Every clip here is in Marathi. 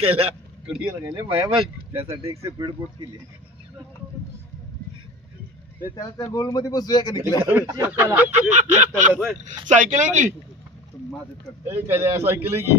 केल्या कुठे गेले माया बघ त्यासाठी एक सेपरेट बोट केली. त्याला त्या गोल मध्ये बसूया का निघल्या सायकल आहे की माझं सायकल आहे की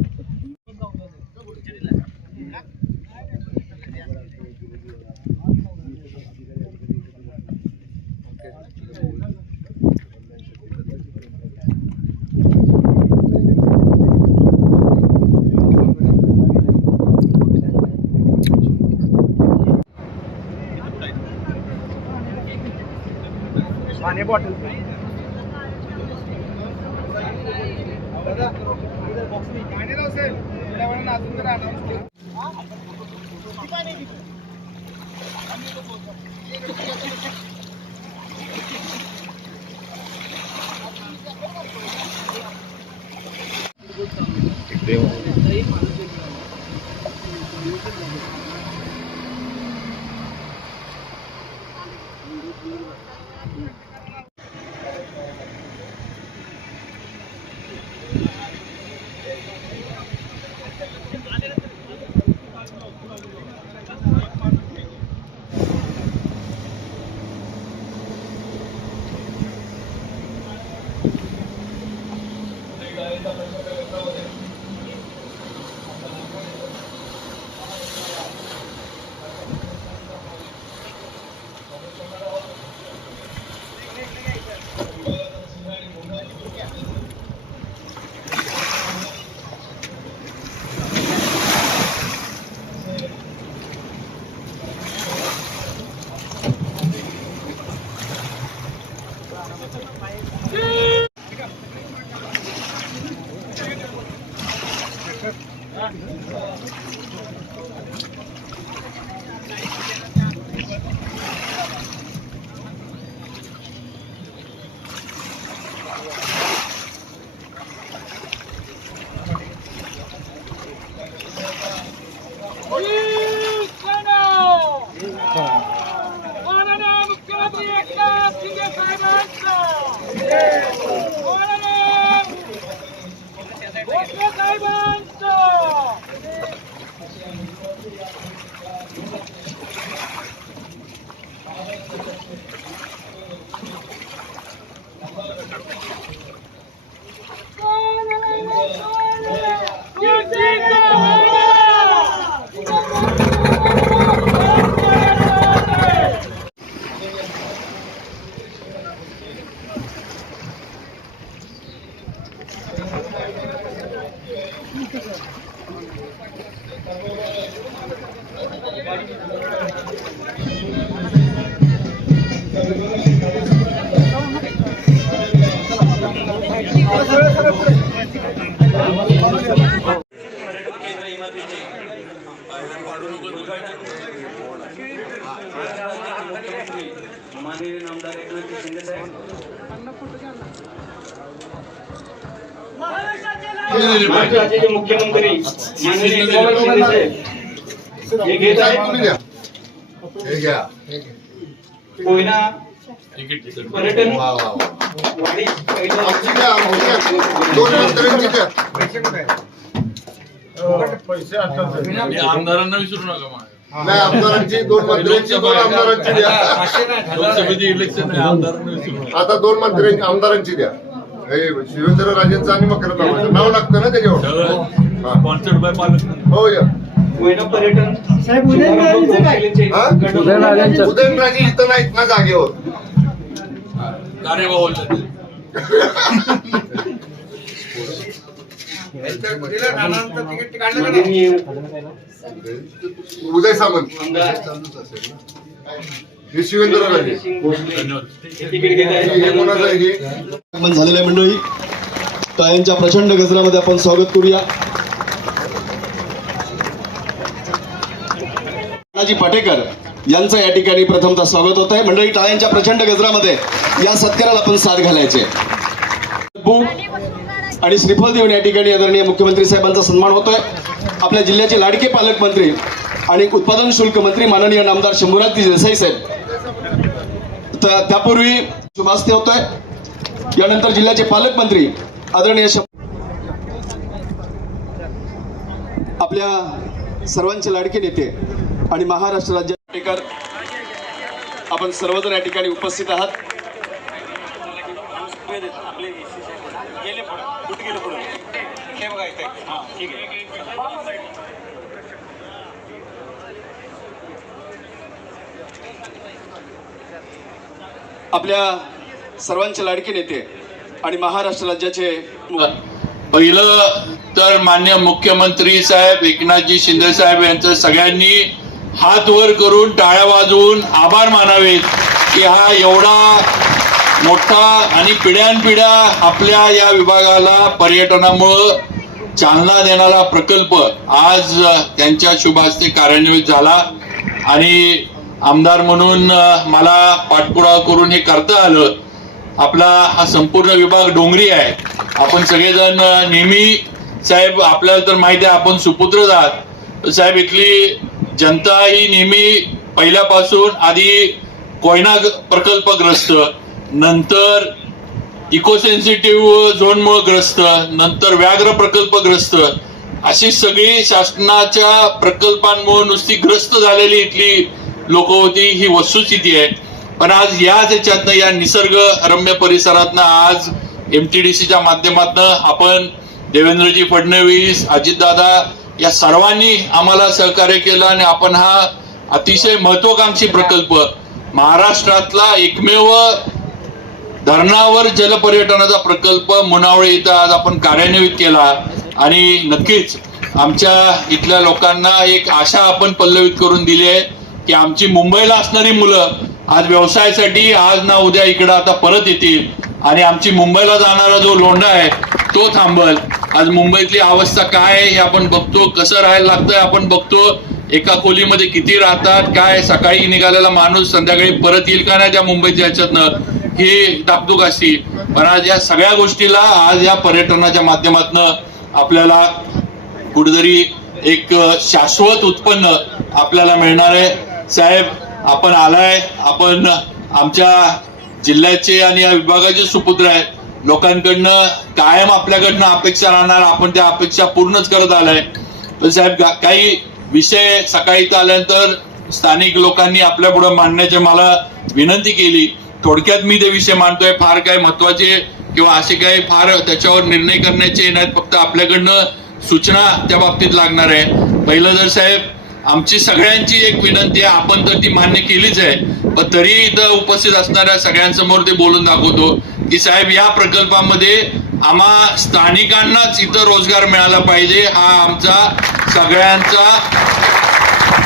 पाणी बॉटल माननीय नामदार एकनाथ शिंदे साहेब महाराष्ट्राचे मुख्यमंत्री माननीय एकनाथ शिंदे साहेब हे घेत आहेत कोयना पर्यटन वाढी पैसे आमदारांना विसरू नका नाही आमदारांची दोन मंत्र्यांची दोन आमदारांची द्या. लोकसभेचे इलेक्शन आहे आमदारांना विसरू नका आता दोन मंत्र्यांची आमदारांची द्या. शिवेंद्र राजेंचं आणि मकरंद रावांचं नाव लागतं ना त्याच्यावर. स्पॉन्सर्ड बाय पालकमंत्री हो या कोयना पर्यटन साहेब उदयनराजे इथं नाहीत ना जागेवर. कार्यभाऊ उदय सामंत हे शिवेंद्र राजे हे कोणाचं आहे? झालेलं आहे मंडळी. टाळ्यांच्या प्रचंड गजरामध्ये आपण स्वागत करूया. तानाजी पाटेकर यांचं या ठिकाणी प्रथमतः स्वागत होत आहे. मंडळी टाळ्यांच्या प्रचंड गजरामध्ये या सत्काराला आपण साथ घालायचे. आणि श्रीफल देऊन या ठिकाणी आदरणीय मुख्यमंत्री साहेबांचा सन्मान होतोय. आपल्या जिल्ह्याचे लाडके पालकमंत्री आणि उत्पादन शुल्क मंत्री माननीय नामदार शंभूराज देसाई साहेब. त्यापूर्वी शुभास्ते होतोय. यानंतर जिल्ह्याचे पालकमंत्री आदरणीय आपल्या सर्वांचे लाडके नेते आणि महाराष्ट्र राज्याचे आपण सर्वजण या ठिकाणी उपस्थित आहात. आपल्या सर्वांचे लाडके नेते आणि महाराष्ट्र राज्याचे पहिलं तर मान्य मुख्यमंत्री साहेब एकनाथजी शिंदे साहेब यांचं सगळ्यांनी हात वर करून टाळ्या वाजवून आभार मानावेत की हा एवढा मोठा आणि पिढ्यानपिढ्या आपल्या या विभागाला पर्यटनामुळं चालना देणारा प्रकल्प आज त्यांच्या शुभ हस्ते कार्यान्वित झाला. आणि आमदार म्हणून मला पाठपुरावा करून हे करता आलं. आपला हा संपूर्ण विभाग डोंगरी आहे. आपण सगळेजण नेहमी साहेब आपल्याला तर माहिती आहे आपण सुपुत्रच आहात साहेब. इथली जनता ही नेहमी पहिल्यापासून आधी कोयना प्रकल्पग्रस्त, नंतर इको सेन्सिटिव्ह झोनमुळे ग्रस्त, नंतर व्याघ्र प्रकल्पग्रस्त, अशी सगळी शासनाच्या प्रकल्पांमुळे नुसती ग्रस्त झालेली इथली लोक होती. ही वस्तुस्थिती आहे. पण आज याच याच्यातनं या निसर्ग रम्य परिसरातनं आज MTDCच्या माध्यमातून आपण देवेंद्रजी फडणवीस, अजितदादा या सर्वांनी आम्हाला सहकार्य केलं आणि आपण हा अतिशय महत्वाकांक्षी प्रकल्प महाराष्ट्रातला एकमेव धरणावर जलपर्यटनाचा प्रकल्प मुनावळे इथं आज आपण कार्यान्वित केला. आणि नक्कीच आमच्या इथल्या लोकांना एक आशा आपण पल्लवित करून दिली आहे की आमची मुंबईला असणारी मुलं आज व्यवसायासाठी आज ना उद्या इकडं आता परत येतील आणि आमची मुंबईला जाणारा जो लोंढा आहे तो थांबल. आज मुंबईतली अवस्था काय आहे हे आपण बघतो, कसं राहायला लागतंय आपण बघतो. एका खोलीमध्ये किती राहतात, काय सकाळी निघालेला माणूस संध्याकाळी परत येईल का नाही त्या मुंबईच्या ह्याच्यातनं हे दाखतूक असती. पण आज या सगळ्या गोष्टीला आज या पर्यटनाच्या माध्यमातून आपल्याला कुठेतरी एक शाश्वत उत्पन्न आपल्याला मिळणार आहे. साहेब आपण आलाय, आपण आमच्या जिल्ह्याचे आणि या विभागाचे सुपुत्र आहे. लोकांकडनं कायम आपल्याकडनं अपेक्षा राहणार, आपण त्या अपेक्षा पूर्णच करत आलाय. तर साहेब काही विषय सकाळी इथं आल्यानंतर स्थानिक लोकांनी आपल्या पुढे मांडण्याची मला विनंती केली. थोडक्यात मी ते विषय मांडतोय. फार काय महत्वाचे किंवा असे काही फार त्याच्यावर निर्णय करण्याचे नाहीत, फक्त आपल्याकडनं सूचना त्या बाबतीत लागणार आहे. पहिलं तर साहेब आमची सगळ्यांची एक विनंती आहे, आपण तर ती मान्य केलीच आहे, पण तरी इथं उपस्थित असणाऱ्या सगळ्यांसमोर ते बोलून दाखवतो की साहेब या प्रकल्पामध्ये आम्हा स्थानिकांनाच इथं रोजगार मिळाला पाहिजे. हा आमचा सगळ्यांचा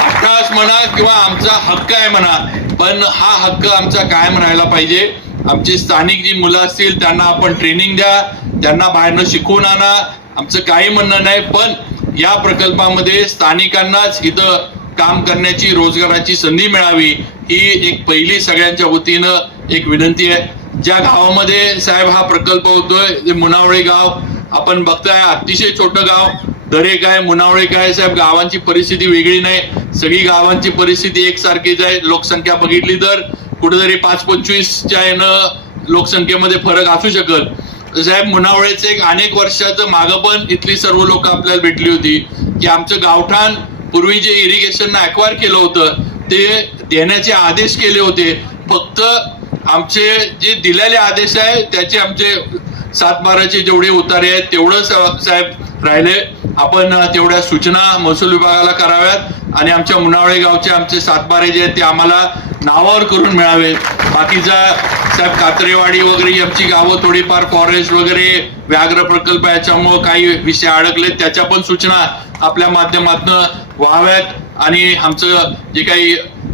अट्टास म्हणा किंवा आमचा हक्क आहे म्हणा, पण हा हक्क आमचा कायम राहायला पाहिजे. आमची स्थानिक जी मुलं असतील त्यांना आपण ट्रेनिंग द्या, त्यांना बाहेरनं शिकवून आणा, आमचं काही म्हणणं नाही. पण या प्रकल्पामध्ये स्थानिकांनाच इथं काम करण्याची रोजगाराची संधी मिळावी ही एक पहिली सगळ्यांच्या वतीनं एक विनंती आहे. ज्या गावामध्ये साहेब हा प्रकल्प होतोय ते मुनावळे गाव आपण बघताय, अतिशय छोटं गाव. दरे काय मुनावळे काय साहेब गावांची परिस्थिती वेगळी नाही, सगळी गावांची परिस्थिती एकसारखीच आहे. लोकसंख्या बघितली तर कुठेतरी 5-25च्या यानं लोकसंख्येमध्ये फरक असू शकत. साहेब मुनावळेचे एक अनेक वर्षाचं मागं पण इथली सर्व लोक आपल्याला भेटली होती की आमचं गावठाण पूर्वी जे इरिगेशन अक्वायर केलं होतं ते देण्याचे आदेश केले होते, फक्त आमचे जे दिलेले आदेश आहे त्याचे आमचे 7-12चे जेवढे उतारे आहेत तेवढं साहेब राहिले. आपण तेवढ्या सूचना महसूल विभागाला कराव्यात आणि आमच्या मुनावळे गावचे आमचे 7-12 जे आहेत ते आम्हाला नावावर करून मिळावेत. बाकीचा साहेब कात्रेवाडी वगैरे आमची गावं थोडीफार फॉरेस्ट वगैरे व्याघ्र प्रकल्प याच्यामुळं काही विषय अडकले, त्याच्या पण सूचना आपल्या माध्यमातून व्हाव्यात आणि आमचं जे काही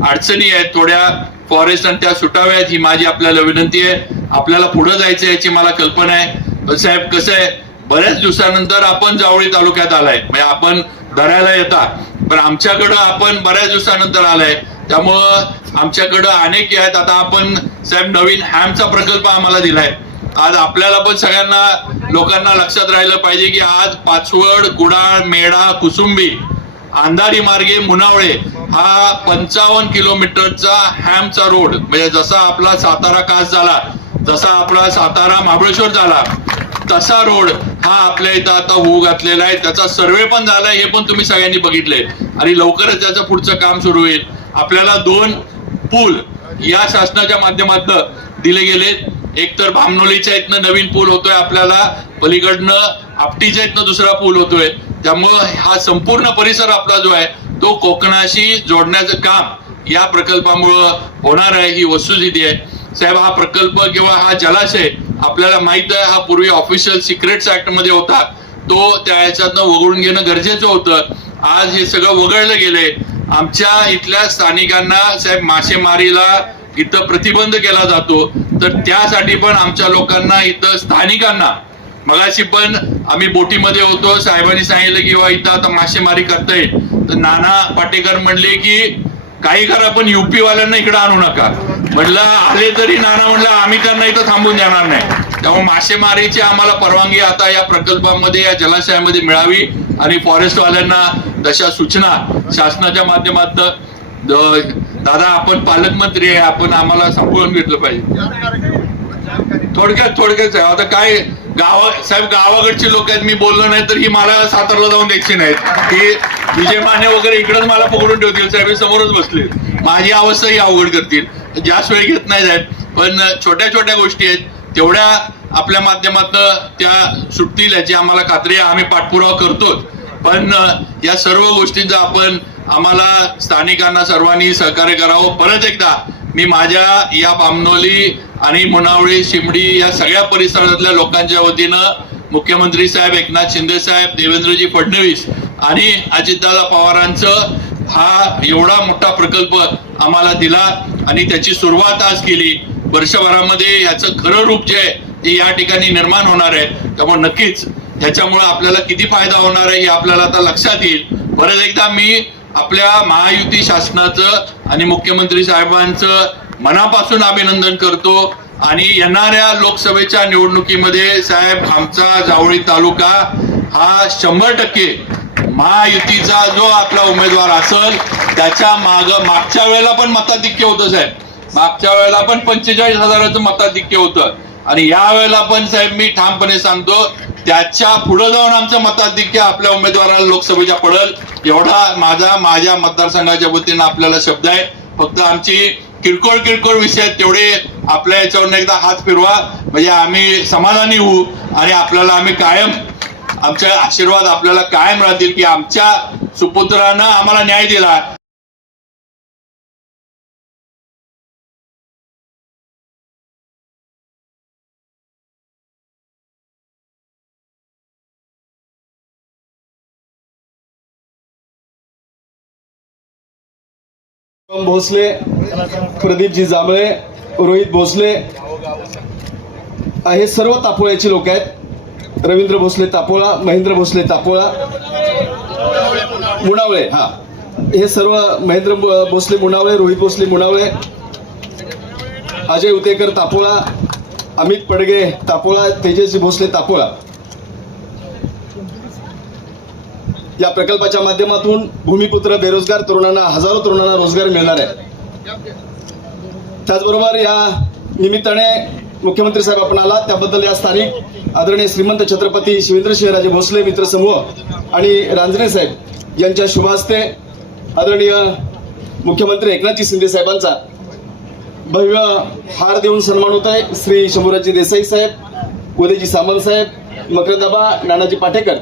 अडचणी आहेत थोड्या फॉरेस्ट आणि त्या सुटाव्यात ही माझी आपल्याला विनंती आहे. आपल्याला पुढे जायचं याची मला कल्पना आहे. साहेब कसं आहे, बऱ्याच दिवसानंतर आपण जावळी तालुक्यात आलाय, म्हणजे आपण दऱ्याला येता, पण आमच्याकडं आपण बऱ्याच दिवसानंतर आलाय त्यामुळं आमच्याकडं अनेक आहेत. आता आपण साहेब नवीन हॅमचा प्रकल्प आम्हाला दिलाय. आज आपल्याला पण सगळ्यांना लोकांना लक्षात राहिलं पाहिजे की आज पाचवड, कुडाळ, मेढा, कुसुंबी, अंधारी मार्गे मुनावळे हा 55 किलोमीटरचा हॅमचा रोड, म्हणजे जसा आपला सातारा कास झाला, जसा आपला सातारा महाबळेश्वर झाला, तसा रोड हा आपल्या इथं आता होऊ घातलेला आहे. त्याचा सर्वे पण झालाय, हे पण तुम्ही सगळ्यांनी बघितलंय आणि लवकरच त्याचं पुढचं काम सुरू होईल. आपल्याला 2 पूल या शासनाच्या माध्यमातून दिले गेलेत. एक तर भामनोलीच्या इथनं नवीन पूल होतोय, आपल्याला पलीकडनं आपटीच्या इथनं दुसरा पूल होतोय. त्यामुळं हा संपूर्ण परिसर आपला जो आहे तो कोकणाशी जोडण्याचं काम या प्रकल्पामुळं होणार आहे, ही वस्तुस्थिती आहे. साहेब, हा प्रकल्प किंवा हा जलाशय आपल्याला माहित आहे, हा पूर्वी ऑफिशियल सिक्रेट्स ऍक्ट मध्ये होता. तो त्या ह्याच्यातनं वगळून घेणं गरजेचं होतं. आज हे सगळं वगळलं गेलंय. आमच्या इथल्या स्थानिकांना साहेब मासेमारीला इथं प्रतिबंध केला जातो, तर त्यासाठी पण आमच्या लोकांना इथं स्थानिकांना, मगाशी पण आम्ही बोटीमध्ये होतो, साहेबांनी सांगितलं की इथं आता मासेमारी करता येईल. तर नाना पाटेकर म्हणले की काही करा पण युपी वाल्यांना इकडे आणू नका. म्हटलं आले तरी नाना म्हणलं आम्ही त्यांना इथं थांबून देणार नाही. त्यामुळे मासेमारीची आम्हाला परवानगी आता या प्रकल्पामध्ये, या जलाशयामध्ये मिळावी आणि फॉरेस्ट वाल्यांना तशा सूचना शासनाच्या माध्यमातून. दादा, आपण पालकमंत्री आहे, आपण आम्हाला सांभाळून घेतलं पाहिजे. थोडक्यात आता काय साहेब गावाकडची लोक आहेत, मी बोललो नाही तर ही मला सातारला जाऊन द्यायची नाहीत, की विजय माने वगैरे इकडेच मला पकडून ठेवतील. साहेब समोरच बसले, माझी अवस्था ही अवघड करतील. जास्त वेळ घेत नाही साहेब, पण छोट्या छोट्या गोष्टी आहेत तेवढ्या आपल्या माध्यमातून त्या सुटतील याची आम्हाला खात्री आहे. आम्ही पाठपुरावा करतो, पण या सर्व गोष्टींचा आपण आम्हाला स्थानिकांना सर्वांनी सहकार्य करावं. परत एकदा मी माझ्या या बामनोली आणि मुनावळी, शिमडी या सगळ्या परिसरातल्या लोकांच्या वतीनं मुख्यमंत्री साहेब एकनाथ शिंदे साहेब, देवेंद्रजी फडणवीस आणि अजितदादा पवारांचं हा एवढा मोठा प्रकल्प आम्हाला दिला आणि त्याची सुरुवात आज केली. वर्षभरामध्ये याचं खरं रूप जे आहे ते या ठिकाणी निर्माण होणार आहे. त्यामुळे नक्कीच याच्यामुळे आपल्याला किती फायदा होणार आहे हे आपल्याला आता लक्षात येईल. परत एकदा मी आपल्या महायुती शासनाचं आणि मुख्यमंत्री साहेबांचं मनापासून अभिनंदन करतो आणि येणाऱ्या लोकसभेच्या निवडणुकीमध्ये साहेब आमचा जावळी तालुका हा 100% महायुतीचा जो आपला उमेदवार असेल त्याच्या मागच्या वेळेला पण मताधिक्य होतं साहेब. मागच्या वेळेला पण 45,000चं मताधिक्य होतं आणि या वेळेला पण साहेब मी ठामपणे सांगतो त्याच्या पुढे जाऊन आमचं मताधिक्य आपल्या उमेदवाराला लोकसभेच्या पडेल एवढा माझ्या मतदारसंघाच्या वतीनं आपल्याला शब्द आहे. फक्त आमची किरकोळ विषय आहेत तेवढे आपल्या याच्यावर एकदा हात फिरवा, म्हणजे आम्ही समाधानी होऊ आणि आपल्याला आम्ही कायम आमचे आशीर्वाद आपल्याला कायम राहतील की आमच्या सुपुत्रानं आम्हाला न्याय दिला. भोसले, प्रदीपजी जांभळे, रोहित भोसले हे सर्व तापोळ्याची लोक आहेत. रवींद्र भोसले तापोळा, महेंद्र भोसले तापोळा, मुणावळे, हा हे सर्व महेंद्र भोसले मुणावळे, रोहित भोसले मुणावळे, अजय उतेकर तापोळा, अमित पडगे तापोळा, तेजस्वी भोसले तापोळा. या प्रकल्पाच्या माध्यमातून भूमिपुत्र बेरोजगार तरुणांना, हजारो तरुणांना रोजगार मिळणार आहे. त्याचबरोबर या निमित्ताने मुख्यमंत्री साहेब आपण आला त्याबद्दल या स्थानिक आदरणीय श्रीमंत छत्रपती शिवेंद्रसिंहराजे भोसले मित्र समूह आणि रांजणे साहेब यांच्या शुभ हस्ते आदरणीय मुख्यमंत्री एकनाथजी शिंदे साहेबांचा भव्य हार देऊन सन्मान होत आहे. श्री शंभूराजी देसाई साहेब, उदयजी सामंत साहेब, मकरंदाबा, नानाजी पाटेकर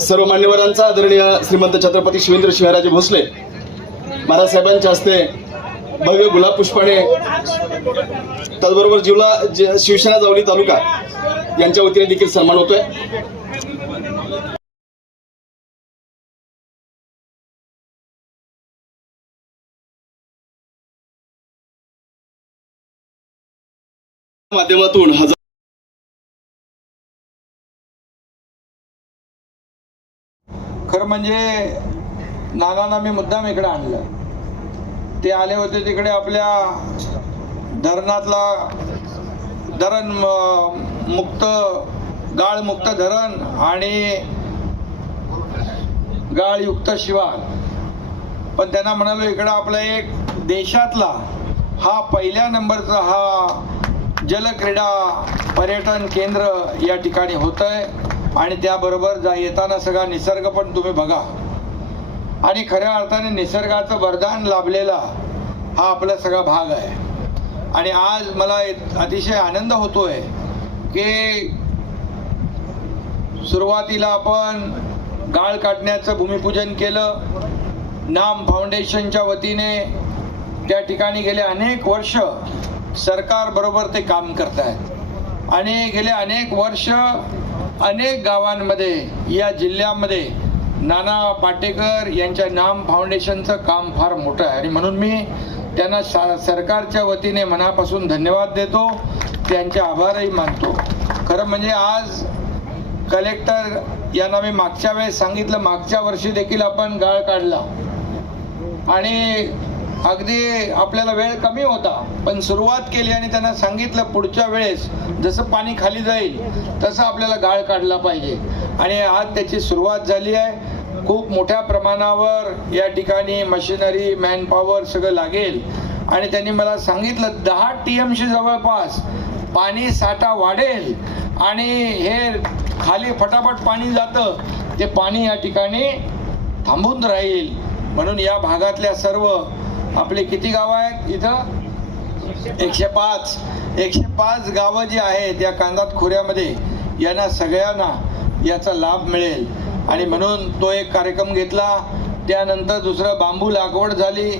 सर्व मान्यवरांचा आदरणीय श्रीमंत छत्रपती शिवेंद्र शिवराजे भोसले महाराज साहेबांच्या हस्ते भव्य गुलाब पुष्पाने, त्याचबरोबर शिवसेना जावली तालुका यांच्या वतीने देखील सन्मान होतोय. माध्यमातून खरं म्हणजे नानांना मी मुद्दाम इकडे आणलं. ते आले होते तिकडे आपल्या धरणातला धरण मुक्त, गाळ मुक्त धरण आणि गाळयुक्त शिवार, पण त्यांना म्हणालो इकडं आपला एक देशातला हा पहिल्या नंबरचा हा जलक्रीडा पर्यटन केंद्र या ठिकाणी होतं आहे आणि त्याबरोबर येताना सगळा निसर्ग पण तुम्ही बघा आणि खऱ्या अर्थाने निसर्गाचं वरदान लाभलेला हा आपला सगळा भाग आहे. आणि आज मला अतिशय आनंद होतोय की सुरुवातीला आपण गाळ काढण्याचं भूमिपूजन केलं. नाम फाउंडेशनच्या वतीने त्या ठिकाणी गेले अनेक वर्ष सरकारबरोबर ते काम करत आहेत आणि गेले अनेक वर्ष अनेक गावांमध्ये या जिल्ह्यामध्ये नाना पाटेकर यांच्या नाम फाउंडेशनचं काम फार मोठं आहे आणि म्हणून मी त्यांना सरकारच्या वतीने मनापासून धन्यवाद देतो, त्यांचे आभारही मानतो. खरं म्हणजे आज कलेक्टर यांना मी मागच्या वेळेस सांगितलं, मागच्या वर्षी देखील आपण गाळ काढला आणि अगदी आपल्याला वेळ कमी होता पण सुरुवात केली आणि त्यांना सांगितलं पुढच्या वेळेस जसं पाणी खाली जाईल तसं आपल्याला गाळ काढला पाहिजे आणि आज त्याची सुरुवात झाली आहे. खूप मोठ्या प्रमाणावर या ठिकाणी मशिनरी मॅनपॉवर सगळं लागेल आणि त्यांनी मला सांगितलं 10 TMC जवळपास पाणी साठा वाढेल आणि हे खाली फटाफट पाणी जातं ते पाणी या ठिकाणी थांबून राहील. म्हणून या भागातल्या सर्व आपले किती गावं आहेत इथं 105 गावं जी आहेत या कांदात खोऱ्यामध्ये यांना सगळ्यांना याचा लाभ मिळेल आणि म्हणून तो एक कार्यक्रम घेतला. त्यानंतर दुसरं बांबू लागवड झाली.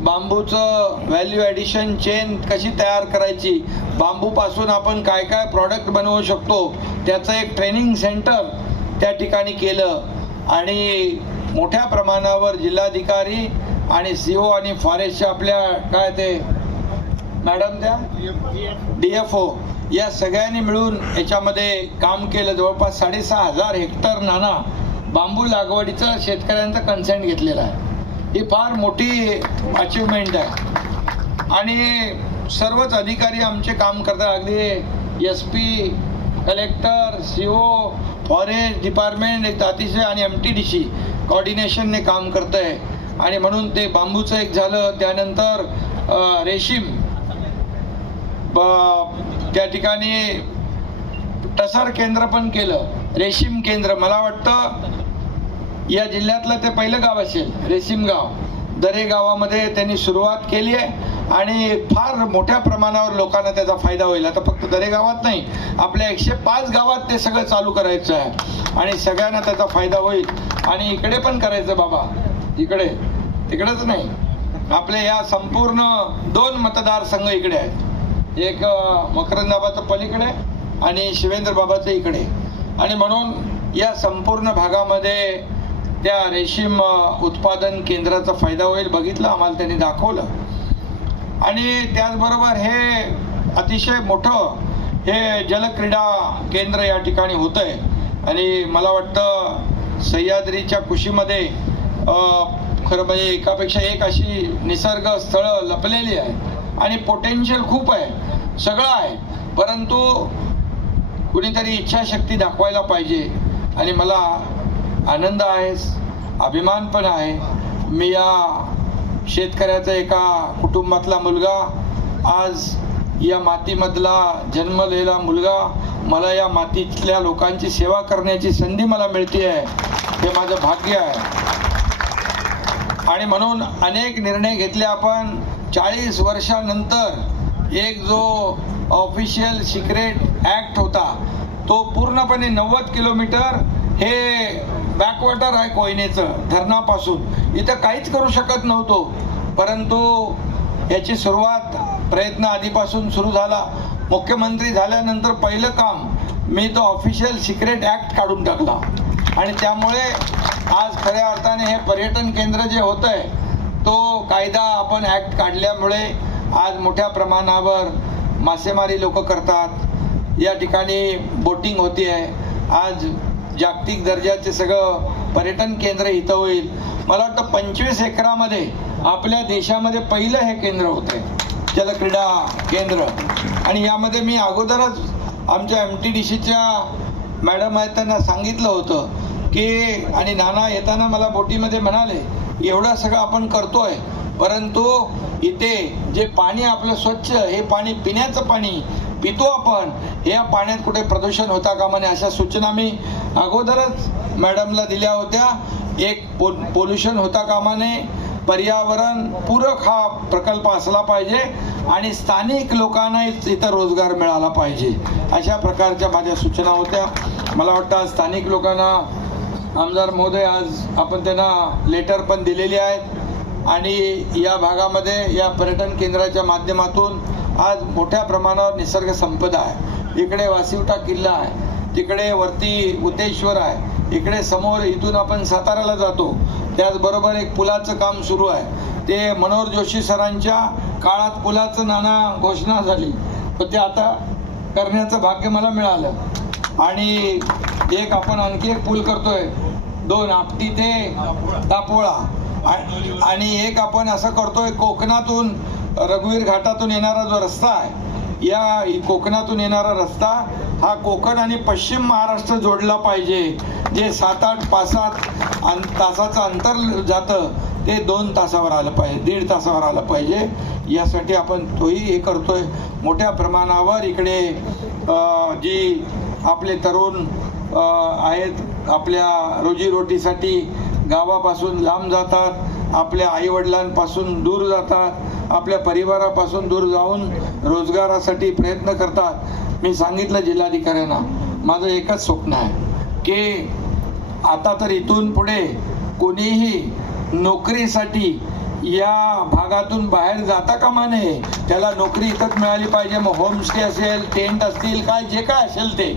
बांबूचं व्हॅल्यू ॲडिशन चेन कशी तयार करायची, बांबूपासून आपण काय काय प्रॉडक्ट बनवू शकतो त्याचं एक ट्रेनिंग सेंटर त्या ठिकाणी केलं आणि मोठ्या प्रमाणावर जिल्हाधिकारी आणि CO आणि फॉरेस्टच्या आपल्या काय ते मॅडम त्या DFO या सगळ्यांनी मिळून याच्यामध्ये काम केलं. जवळपास 6,500 हेक्टर नाना बांबू लागवडीचं शेतकऱ्यांचं कन्सेंट घेतलेलं आहे. ही फार मोठी अचिव्हमेंट आहे आणि सर्वच अधिकारी आमचे काम करतात. अगदी SP, collector, CO, forest department एक अतिशय आणि MTDC कॉर्डिनेशनने काम करतं आहे आणि म्हणून ते बांबूचं एक झालं. त्यानंतर रेशीम त्या ठिकाणी टसर केंद्र पण केलं, रेशीम केंद्र. मला वाटतं या जिल्ह्यातलं ते पहिलं गाव असेल रेशीम गाव. दरे गावामध्ये त्यांनी सुरुवात केली आहे आणि फार मोठ्या प्रमाणावर लोकांना त्याचा फायदा होईल. आता फक्त दरे गावात नाही, आपल्या 105 गावात ते सगळं चालू करायचं आहे आणि सगळ्यांना त्याचा फायदा होईल. आणि इकडे पण करायचं बाबा, इकडे तिकडेच नाही, आपले या संपूर्ण 2 मतदारसंघ इकडे आहेत, एक मकरंदाबाचं पलीकडे आणि शिवेंद्र बाबाचं इकडे. आणि म्हणून या संपूर्ण भागामध्ये त्या रेशीम उत्पादन केंद्राचा फायदा होईल. बघितलं, आम्हाला त्यांनी दाखवलं. आणि त्याचबरोबर हे अतिशय मोठं हे जलक्रीडा केंद्र या ठिकाणी होतं आहे आणि मला वाटतं सह्याद्रीच्या कुशीमध्ये खरं म्हणजे एकापेक्षा एक अशी निसर्ग स्थळं लपलेली आहे आणि पोटेन्शियल खूप आहे, सगळं आहे, परंतु कुणीतरी इच्छाशक्ती दाखवायला पाहिजे. आणि मला आनंद आहे, अभिमान पण आहे. मी या शेतकऱ्याचा एका कुटुंबातला मुलगा, आज या मातीमधला जन्मलेला मुलगा, मला या मातीतल्या लोकांची सेवा करण्याची संधी मला मिळते आहे, हे माझं भाग्य आहे. आणि म्हणून अनेक निर्णय घेतले आपण. 40 वर्षानंतर एक जो ऑफिशियल सिक्रेट ॲक्ट होता तो पूर्णपणे 90 किलोमीटर हे बॅकवॉटर आहे कोयनेचं धरणापासून, इथं काहीच करू शकत नव्हतो, परंतु याची सुरुवात प्रयत्न आधीपासून सुरू झाला. मुख्यमंत्री झाल्यानंतर पहिलं काम मी तो ऑफिशियल सिक्रेट ॲक्ट काढून टाकला आणि त्यामुळे आज खऱ्या अर्थाने हे पर्यटन केंद्र जे होतं आहे तो कायदा आपण ॲक्ट काढल्यामुळे आज मोठ्या प्रमाणावर मासेमारी लोक करतात, या ठिकाणी बोटिंग होती आहे. आज जागतिक दर्जाचे सगळं पर्यटन केंद्र इथं होईल. मला वाटतं 25 एकरामध्ये आपल्या देशामध्ये पहिलं हे केंद्र होतं जलक्रीडा केंद्र. आणि यामध्ये मी अगोदरच आमच्या MTDCच्या मॅडम आहेत त्यांना सांगितलं होतं की, आणि नाना येताना मला बोटीमध्ये म्हणाले एवढं सगळं आपण करतोय, परंतु इथे जे पाणी आपलं स्वच्छ, हे पाणी पिण्याचं पाणी पितो आपण, या पाण्यात कुठे प्रदूषण होता कामा नये अशा सूचना मी अगोदरच मॅडमला दिल्या होत्या. एक पोल्युशन होता कामा नये, पर्यावरण पूरक हा प्रकल्प असला पाहिजे आणि स्थानिक लोकांना इथं रोजगार मिळाला पाहिजे, अशा प्रकारच्या माझ्या सूचना होत्या. मला वाटतं आज स्थानिक लोकांना आमदार महोदय आज आपण त्यांना लेटर पण दिलेली आहेत आणि या भागामध्ये या पर्यटन केंद्राच्या माध्यमातून आज मोठ्या प्रमाणावर निसर्ग संपदा आहे. इकडे वासिवटा किल्ला आहे, तिकडे वरती उतेश्वर आहे, इकडे समोर इथून आपण साताऱ्याला जातो. त्याचबरोबर एक पुलाचं काम सुरू आहे. ते मनोहर जोशी सरांच्या काळात पुलाचं नाना घोषणा झाली, पण ते आता करण्याचं भाग्य मला मिळालं. आणि एक आपण आणखी एक पूल करतोय, 2 आपटी ते दापोळा, आणि एक आपण असं करतोय कोकणातून रघुवीर घाटातून येणारा जो रस्ता आहे, या कोकणातून येणारा रस्ता हा कोकण आणि पश्चिम महाराष्ट्र जोडला पाहिजे. जे 7-8 5-7 तासाचं अंतर जातं ते 2 तासावर आलं पाहिजे, 1.5 तासावर आलं पाहिजे. यासाठी आपण तोही हे करतोय. मोठ्या प्रमाणावर इकडे जी आपले तरुण आहेत आपल्या रोजीरोटीसाठी गावापासून लांब जातात, आपल्या आईवडिलांपासून दूर जातात, आपल्या परिवारापासून दूर जाऊन रोजगारासाठी प्रयत्न करतात. मी सांगितलं जिल्हाधिकाऱ्यांना, माझं एकच स्वप्न आहे की आता तर इथून पुढे कोणीही नोकरीसाठी या भागातून बाहेर जाता कामा नये. त्याला नोकरी इथंच मिळाली पाहिजे. मग होमस्टे असेल, टेंट असतील, काय जे काय असेल ते,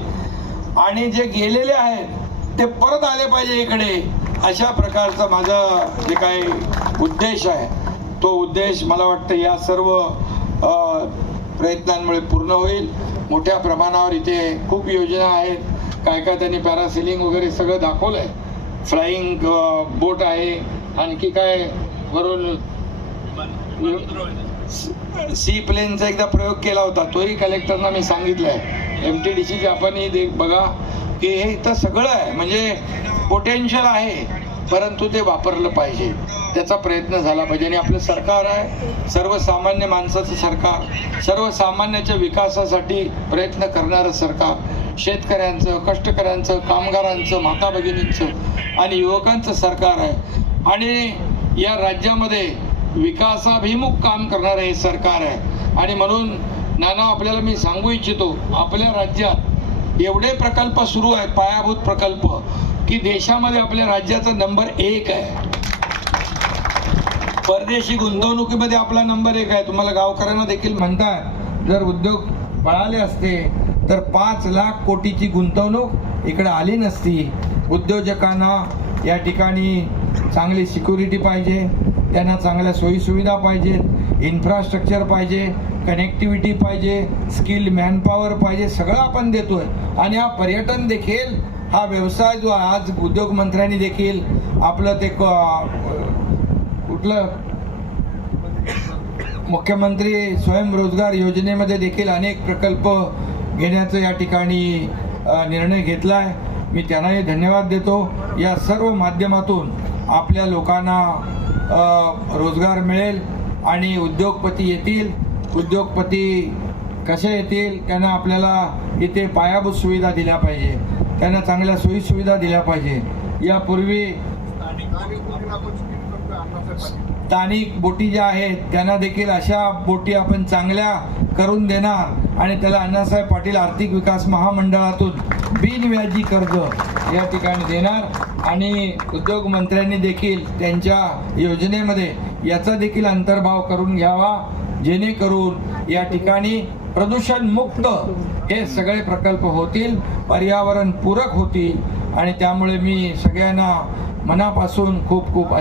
आणि जे गेलेले आहेत ते परत आले पाहिजे इकडे. अशा प्रकारचा माझा जे काही उद्देश आहे तो उद्देश मला वाटतं या सर्व प्रयत्नांमुळे पूर्ण होईल. मोठ्या प्रमाणावर इथे खूप योजना आहेत. काय काय त्यांनी पॅरासेलिंग वगैरे सगळं दाखवलं आहे. फ्लाईंग बोट आहे, आणखी काय वरून सी प्लेनचा एकदा प्रयोग केला होता, तोही कलेक्टरना मी सांगितलं आहे. MTDC आपण बघा की हे इथं सगळं आहे, म्हणजे पोटेन्शियल आहे, परंतु ते वापरलं पाहिजे, त्याचा प्रयत्न झाला पाहिजे. आणि आपलं सरकार आहे सर्वसामान्य माणसाचं सरकार, सर्वसामान्याच्या विकासासाठी प्रयत्न करणारं सरकार, शेतकऱ्यांचं, कष्टकऱ्यांचं, कामगारांचं, माता भगिनींचं आणि युवकांचं सरकार आहे. आणि या राज्यामध्ये विकासाभिमुख काम करणारं हे सरकार आहे. आणि म्हणून नाना आपल्याला मी सांगू इच्छितो, आपल्या राज्यात एवढे प्रकल्प सुरू आहेत, पायाभूत प्रकल्प, की देशामध्ये आपल्या राज्याचा नंबर 1 आहे. परदेशी गुंतवणुकीमध्ये आपला नंबर 1 आहे. तुम्हाला गावकऱ्यांना देखील म्हणतात, जर उद्योग पळाले असते तर 5 लाख कोटीची गुंतवणूक इकडे आली नसती. उद्योजकांना या ठिकाणी चांगली सिक्युरिटी पाहिजे, त्यांना चांगल्या सोयीसुविधा पाहिजेत, इन्फ्रास्ट्रक्चर पाहिजे, कनेक्टिव्हिटी पाहिजे, स्किल मॅनपॉवर पाहिजे, सगळं आपण देतोय. आणि हा पर्यटन देखील, हा व्यवसाय जो आज उद्योग मंत्र्यांनी देखील आपलं ते कुठलं मुख्यमंत्री स्वयंरोजगार योजनेमध्ये देखील अनेक प्रकल्प घेण्याचं या ठिकाणी निर्णय घेतला आहे. मी त्यांनाही धन्यवाद देतो. या सर्व माध्यमातून आपल्या लोकांना रोजगार मिळेल आणि उद्योगपती येतील. उद्योगपती कसे येतील, त्यांना आपल्याला इथे पायाभूत सुविधा दिल्या पाहिजे, त्यांना चांगल्या सोयीसुविधा दिल्या पाहिजे. यापूर्वी स्थानिक बोटी ज्या आहेत त्यांना देखील अशा बोटी आपण चांगल्या करून देणार आणि त्याला अण्णासाहेब पाटील आर्थिक विकास महामंडळातून बिनव्याजी कर्ज या ठिकाणी देणार. आणि उद्योग मंत्र्यांनी देखील त्यांच्या योजनेमध्ये याचा देखील अंतर्भाव करून घ्यावा, जेणेकरून या ठिकाणी प्रदूषण मुक्त हे सगळे प्रकल्प होतील, पर्यावरण पूरक होतील. आणि त्यामुळे मी सगळ्यांना मनापासून खूप खूप